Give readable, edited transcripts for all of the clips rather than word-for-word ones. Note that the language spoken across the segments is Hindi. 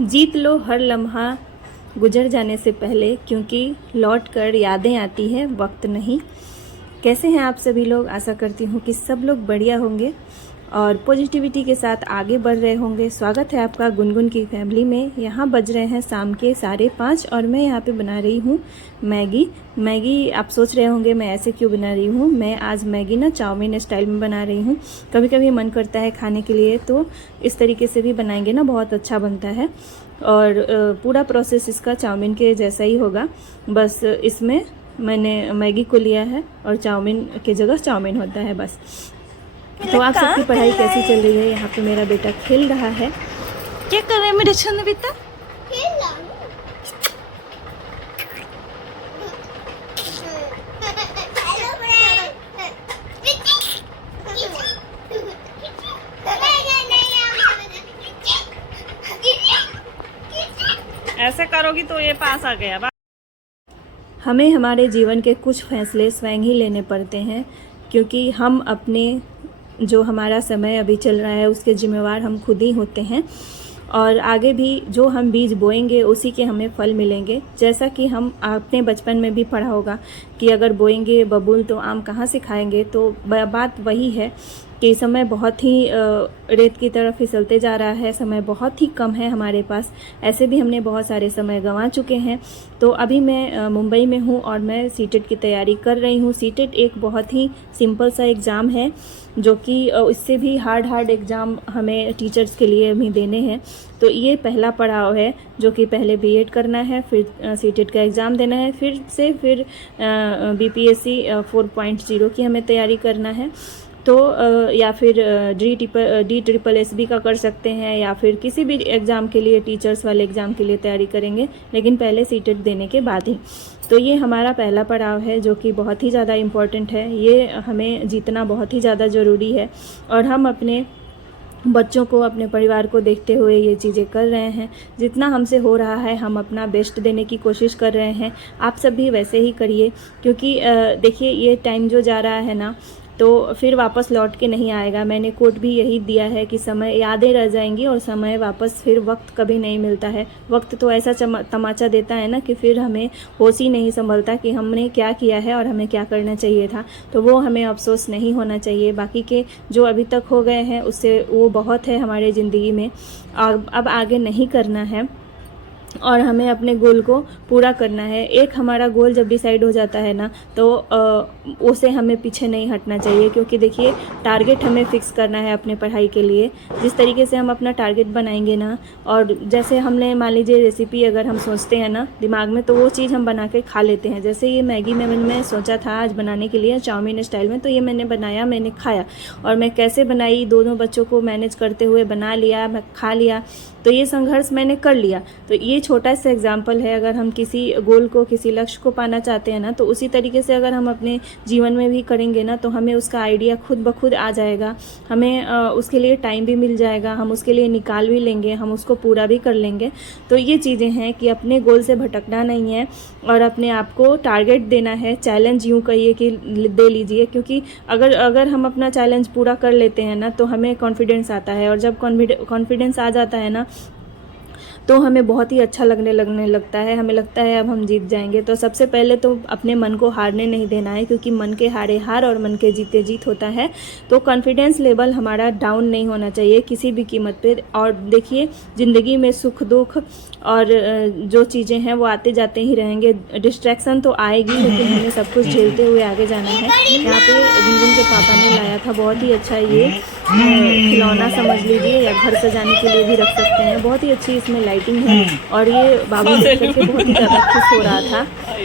जीत लो हर लम्हा गुजर जाने से पहले, क्योंकि लौट कर यादें आती है, वक्त नहीं। कैसे हैं आप सभी लोग? आशा करती हूँ कि सब लोग बढ़िया होंगे और पॉजिटिविटी के साथ आगे बढ़ रहे होंगे। स्वागत है आपका गुनगुन की फैमिली में। यहाँ बज रहे हैं शाम के 5:30 और मैं यहाँ पे बना रही हूँ मैगी। आप सोच रहे होंगे मैं ऐसे क्यों बना रही हूँ। मैं आज मैगी ना चाउमीन स्टाइल में बना रही हूँ। कभी कभी मन करता है खाने के लिए, तो इस तरीके से भी बनाएंगे ना, बहुत अच्छा बनता है। और पूरा प्रोसेस इसका चाउमीन के जैसा ही होगा, बस इसमें मैंने मैगी को लिया है और चाउमीन की जगह चाउमीन होता है बस। तो आप सबकी पढ़ाई कैसी चल रही है? यहाँ पे मेरा बेटा खेल रहा है। क्या कर रहे हैं मेरे छन्न बेटा? ऐसे करोगी तो ये पास आ गया। हमें हमारे जीवन के कुछ फैसले स्वयं ही लेने पड़ते हैं, क्योंकि हम अपने जो हमारा समय अभी चल रहा है उसके जिम्मेवार हम खुद ही होते हैं। और आगे भी जो हम बीज बोएंगे उसी के हमें फल मिलेंगे। जैसा कि हम अपने बचपन में भी पढ़ा होगा कि अगर बोएंगे बबूल तो आम कहाँ से खाएंगे। तो बात वही है कि समय बहुत ही रेत की तरफ फिसलते जा रहा है। समय बहुत ही कम है हमारे पास। ऐसे भी हमने बहुत सारे समय गंवा चुके हैं। तो अभी मैं मुंबई में हूँ और मैं सीटेट की तैयारी कर रही हूँ। सीटेट एक बहुत ही सिंपल सा एग्ज़ाम है, जो कि इससे भी हार्ड एग्ज़ाम हमें टीचर्स के लिए भी देने हैं। तो ये पहला पड़ाव है, जो कि पहले बीएड करना है, फिर सीटेट का एग्ज़ाम देना है, फिर बीपीएससी 4.0 की हमें तैयारी करना है। तो या फिर DSSS का कर सकते हैं, या फिर किसी भी एग्ज़ाम के लिए, टीचर्स वाले एग्ज़ाम के लिए तैयारी करेंगे, लेकिन पहले सीटेट देने के बाद ही। तो ये हमारा पहला पड़ाव है, जो कि बहुत ही ज़्यादा इम्पोर्टेंट है। ये हमें जीतना बहुत ही ज़्यादा ज़रूरी है और हम अपने बच्चों को, अपने परिवार को देखते हुए ये चीज़ें कर रहे हैं। जितना हमसे हो रहा है हम अपना बेस्ट देने की कोशिश कर रहे हैं। आप सब भी वैसे ही करिए, क्योंकि देखिए ये टाइम जो जा रहा है ना, तो फिर वापस लौट के नहीं आएगा। मैंने कोट भी यही दिया है कि समय, यादें रह जाएंगी और समय वापस, फिर वक्त कभी नहीं मिलता है। वक्त तो ऐसा तमाचा देता है ना कि फिर हमें होश ही नहीं संभलता कि हमने क्या किया है और हमें क्या करना चाहिए था। तो वो हमें अफसोस नहीं होना चाहिए। बाकी के जो अभी तक हो गए हैं उससे वो बहुत है हमारे ज़िंदगी में। अब आगे नहीं करना है और हमें अपने गोल को पूरा करना है। एक हमारा गोल जब डिसाइड हो जाता है ना, तो उसे हमें पीछे नहीं हटना चाहिए, क्योंकि देखिए टारगेट हमें फिक्स करना है अपने पढ़ाई के लिए। जिस तरीके से हम अपना टारगेट बनाएंगे ना, और जैसे हमने मान लीजिए रेसिपी अगर हम सोचते हैं ना दिमाग में, तो वो चीज़ हम बना के खा लेते हैं। जैसे ये मैगी मैंने सोचा था आज बनाने के लिए चाउमीन स्टाइल में, तो ये मैंने बनाया, मैंने खाया। और मैं कैसे बनाई, दोनों बच्चों को मैनेज करते हुए बना लिया, मैं खा लिया। तो ये संघर्ष मैंने कर लिया। तो ये छोटा सा एग्जाम्पल है। अगर हम किसी गोल को, किसी लक्ष्य को पाना चाहते हैं ना, तो उसी तरीके से अगर हम अपने जीवन में भी करेंगे ना, तो हमें उसका आइडिया खुद ब खुद आ जाएगा। हमें उसके लिए टाइम भी मिल जाएगा, हम उसके लिए निकाल भी लेंगे, हम उसको पूरा भी कर लेंगे। तो ये चीज़ें हैं कि अपने गोल से भटकना नहीं है और अपने आप को टारगेट देना है। चैलेंज यूँ कहिए कि दे लीजिए, क्योंकि अगर हम अपना चैलेंज पूरा कर लेते हैं ना, तो हमें कॉन्फिडेंस आता है। और जब कॉन्फिडेंस आ जाता है ना, तो हमें बहुत ही अच्छा लगने लगता है। हमें लगता है अब हम जीत जाएंगे। तो सबसे पहले तो अपने मन को हारने नहीं देना है, क्योंकि मन के हारे हार और मन के जीते जीत होता है। तो कॉन्फिडेंस लेवल हमारा डाउन नहीं होना चाहिए किसी भी कीमत पे। और देखिए ज़िंदगी में सुख दुख और जो चीज़ें हैं वो आते जाते ही रहेंगे। डिस्ट्रैक्शन तो आएगी, लेकिन हमें सब कुछ झेलते हुए आगे जाना है। यहाँ पे गुनगुन के पापा ने लाया था बहुत ही अच्छा ये खिलौना समझ लीजिए, या घर सजाने के लिए भी रख सकते हैं। बहुत ही अच्छी इसमें लाइटिंग है। और ये बाबू देख करके बहुत ही ज़्यादा खुश हो रहा था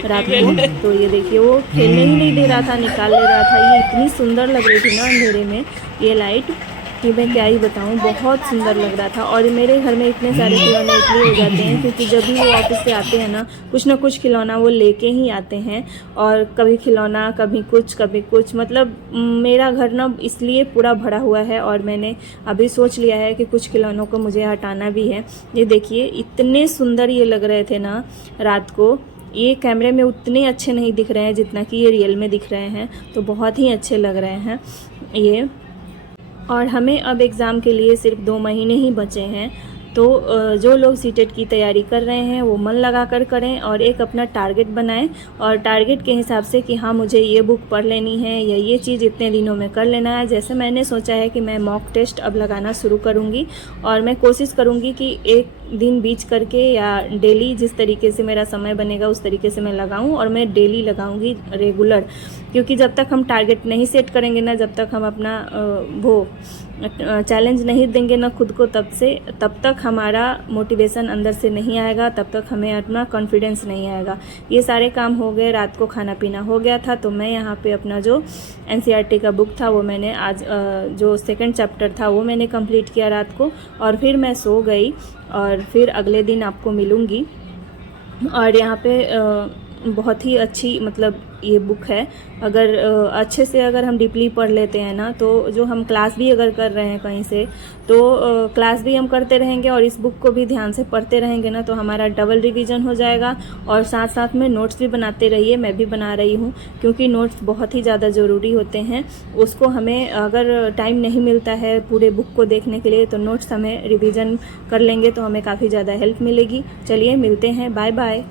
रात को। तो ये देखिए वो खेलने ही नहीं दे रहा था, निकाल ले रहा था। ये इतनी सुंदर लग रही थी ना अंधेरे में ये लाइट, कि मैं क्या ही बताऊँ, बहुत सुंदर लग रहा था। और मेरे घर में इतने सारे खिलौने इसलिए हो जाते हैं क्योंकि जब भी वो ऑफिस से आते हैं ना, कुछ ना कुछ खिलौना वो लेके ही आते हैं। और कभी खिलौना, कभी कुछ, मतलब मेरा घर ना इसलिए पूरा भरा हुआ है। और मैंने अभी सोच लिया है कि कुछ खिलौनों को मुझे हटाना भी है। ये देखिए इतने सुंदर ये लग रहे थे ना रात को। ये कैमरे में उतने अच्छे नहीं दिख रहे हैं जितना कि ये रियल में दिख रहे हैं। तो बहुत ही अच्छे लग रहे हैं ये। और हमें अब एग्ज़ाम के लिए सिर्फ 2 महीने ही बचे हैं। तो जो लोग सीटेट की तैयारी कर रहे हैं वो मन लगा कर करें और एक अपना टारगेट बनाएं और टारगेट के हिसाब से कि हाँ मुझे ये बुक पढ़ लेनी है या ये चीज़ इतने दिनों में कर लेना है। जैसे मैंने सोचा है कि मैं मॉक टेस्ट अब लगाना शुरू करूँगी और मैं कोशिश करूँगी कि एक दिन बीच करके या डेली जिस तरीके से मेरा समय बनेगा उस तरीके से मैं लगाऊं और मैं डेली लगाऊंगी रेगुलर, क्योंकि जब तक हम टारगेट नहीं सेट करेंगे ना, जब तक हम अपना वो चैलेंज नहीं देंगे ना खुद को, तब तक हमारा मोटिवेशन अंदर से नहीं आएगा, तब तक हमें अपना कॉन्फिडेंस नहीं आएगा। ये सारे काम हो गए, रात को खाना पीना हो गया था, तो मैं यहाँ पे अपना जो NCERT का बुक था वो मैंने आज जो सेकंड चैप्टर था वो मैंने कंप्लीट किया रात को और फिर मैं सो गई और फिर अगले दिन आपको मिलूँगी। और यहाँ पे बहुत ही अच्छी मतलब ये बुक है। अगर अच्छे से अगर हम डीपली पढ़ लेते हैं ना, तो जो हम क्लास भी अगर कर रहे हैं कहीं से, तो क्लास भी हम करते रहेंगे और इस बुक को भी ध्यान से पढ़ते रहेंगे ना, तो हमारा डबल रिवीजन हो जाएगा। और साथ साथ में नोट्स भी बनाते रहिए, मैं भी बना रही हूँ, क्योंकि नोट्स बहुत ही ज़्यादा ज़रूरी होते हैं। उसको हमें अगर टाइम नहीं मिलता है पूरे बुक को देखने के लिए, तो नोट्स हमें रिवीजन कर लेंगे तो हमें काफ़ी ज़्यादा हेल्प मिलेगी। चलिए मिलते हैं, बाय बाय।